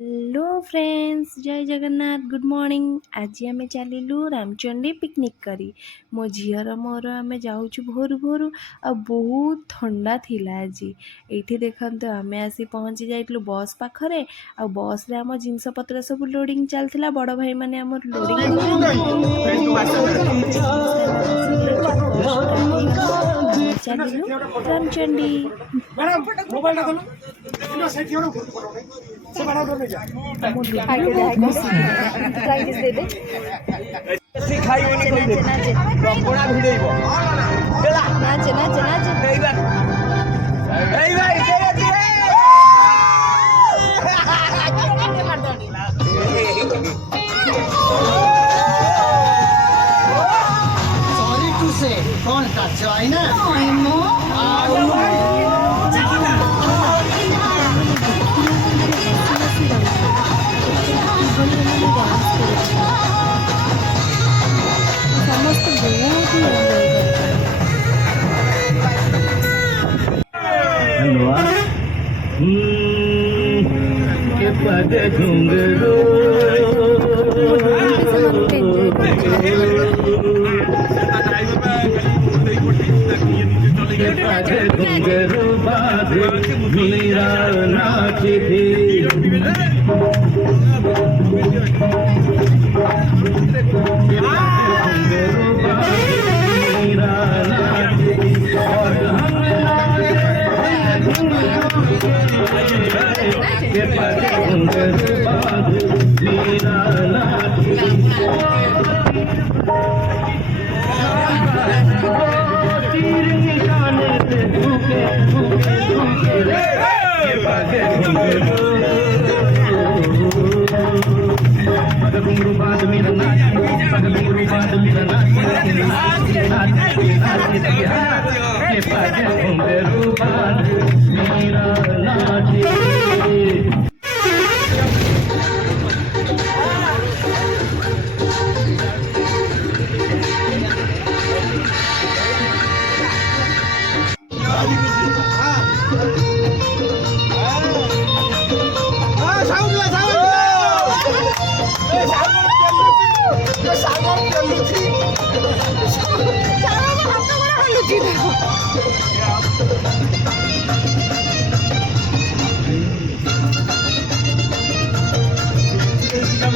Hello friends, जय Jagannath, good morning. आज आम चलू रामचंडी पिकनिक करी मो झीर मोर आम जाऊँ भोर भोर आ बहुत ठंडा थिला। आज ये देखते आम आसी पहुँची जाइलु बस पाखरे। आ बस रे आम जिनस पत्र सब लोडिंग चलता। बड़ भाई मैंने आम लोडिंग चलू Ramchandi. Sorry to say, don't touch China. ସମସ୍ତେ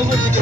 ବହୁତ ହି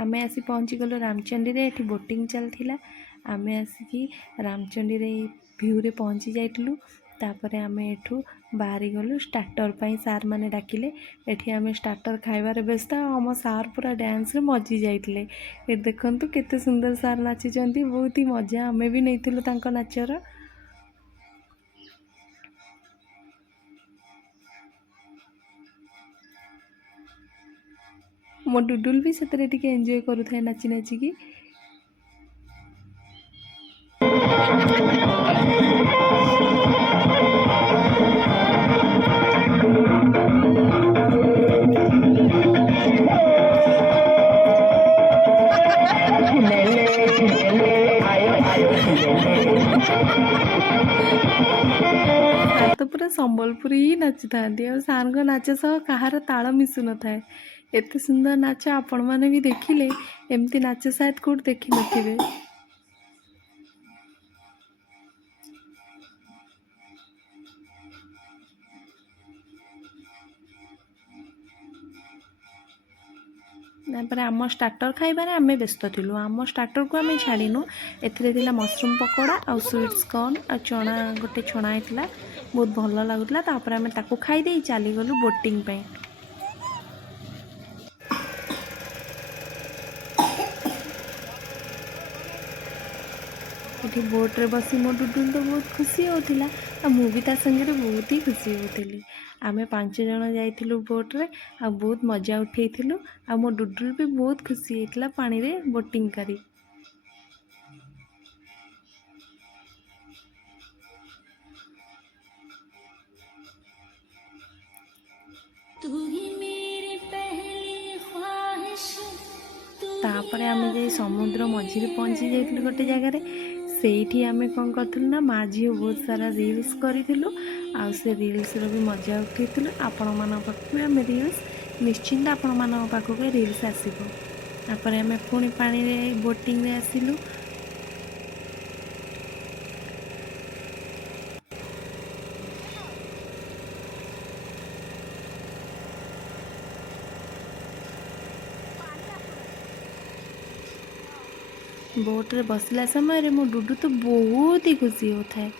आम आसी पहुँचीगलु रामचंडी रे। एठी बोटिंग चलथिला। आम आसिकी रामचंडी रे भ्यू रे पहुँची जाइलु। तापरे आम एठू बाहरी गलु स्टार्टर पाई। सार माने डाकिले। एठी आम स्टार्टर खाइबार व्यस्त। आम सार पूरा डांस रे मजी जाइतले। ए देखंतु केते सुंदर सार नाचिचंती। बहुत ही मजा आमे भी नैथिलु तांको नाचर। मो डुडुल भी से टिके एंजॉय करूଥାଏ नाची नाचिकी। ସାର୍ ତ ପୁରା ସମ୍ବଲପୁରୀ ହିଁ ନାଚୁଥାନ୍ତି ଆଉ ସାର୍ଙ୍କ ନାଚ ସହ କାହାର ତାଳ ମିଶୁନଥାଏ। ଏତେ ସୁନ୍ଦର ନାଚ ଆପଣମାନେ ବି ଦେଖିଲେ ଏମିତି ନାଚ ସାୟଦ କେଉଁଠି ଦେଖିନଥିବେ। ତାପରେ ଆମ ଷ୍ଟାର୍ଟର ଖାଇବାରେ ଆମେ ବ୍ୟସ୍ତ ଥିଲୁ। ଆମ ଷ୍ଟାର୍ଟରକୁ ଆମେ ଛାଡ଼ିନୁ। ଏଥିରେ ଥିଲା ମସରୁମ୍ ପକୋଡ଼ା ଆଉ ସୁଇଟ୍ସ କର୍ନ ଆଉ ଚଣା ଗୋଟେ ଛଣା ହେଇଥିଲା, ବହୁତ ଭଲ ଲାଗୁଥିଲା। ତାପରେ ଆମେ ତାକୁ ଖାଇଦେଇ ଚାଲିଗଲୁ ବୋଟିଂ ପାଇଁ। ଏଠି ବୋଟ୍ରେ ବସି ମୋ ଡୁଡୁଲ ତ ବହୁତ ଖୁସି ହେଉଥିଲା ଆଉ ମୁଁ ବି ତା ସାଙ୍ଗରେ ବହୁତ ହି ଖୁସି ହେଉଥିଲି। ଆମେ 5 ଜଣ ଯାଇଥିଲୁ ବୋଟ୍ରେ ଆଉ ବହୁତ ମଜା ଉଠେଇଥିଲୁ ଆଉ ମୋ ଡୁଡୁଲ ବି ବହୁତ ଖୁସି ହେଇଥିଲା ପାଣିରେ ବୋଟିଂ କରି। ତାପରେ ଆମେ ଯାଇ ସମୁଦ୍ର ମଝିରେ ପହଞ୍ଚି ଯାଇଥିଲୁ ଗୋଟେ ଜାଗାରେ। ସେଇଠି ଆମେ କ'ଣ କରିଥିଲୁ ନା ମା ଝିଅ ବହୁତ ସାରା ରିଲ୍ସ କରିଥିଲୁ ଆଉ ସେ ରିଲ୍ସର ବି ମଜା ଉଠେଇଥିଲୁ। ଆପଣମାନଙ୍କ ପାଖକୁ ଆମେ ନିଶ୍ଚିନ୍ତ ଆପଣମାନଙ୍କ ପାଖକୁ ଏ ରିଲ୍ସ ଆସିବ। ତାପରେ ଆମେ ପୁଣି ପାଣିରେ ବୋଟିଂରେ ଆସିଲୁ। ବୋଟ୍ରେ ବସିଲା ସମୟରେ ମୋ ଡୁଡୁ ତ ବହୁତ ହି ଖୁସି ହେଉଥାଏ।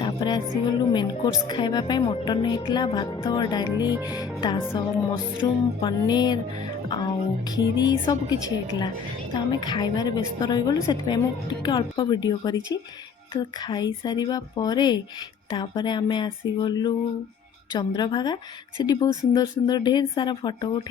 ତାପରେ ଆସିଗଲୁ ମେନ୍ କୋର୍ସ ଖାଇବା ପାଇଁ। ମଟନ୍ ହେଇଥିଲା, ଭାତ, ଡାଲି, ତା ସହ ମସରୁମ୍, ପନିର ଆଉ କ୍ଷୀରି ସବୁ କିଛି ହେଇଥିଲା। ତ ଆମେ ଖାଇବାରେ ବ୍ୟସ୍ତ ରହିଗଲୁ, ସେଥିପାଇଁ ମୁଁ ଟିକେ ଅଳ୍ପ ଭିଡ଼ିଓ କରିଛି। ତ ଖାଇସାରିବା ପରେ ତାପରେ ଆମେ ଆସିଗଲୁ ଚନ୍ଦ୍ରଭାଗା। ସେଠି ବହୁତ ସୁନ୍ଦର ସୁନ୍ଦର ଢେର ସାରା ଫଟୋ ଉଠେଇ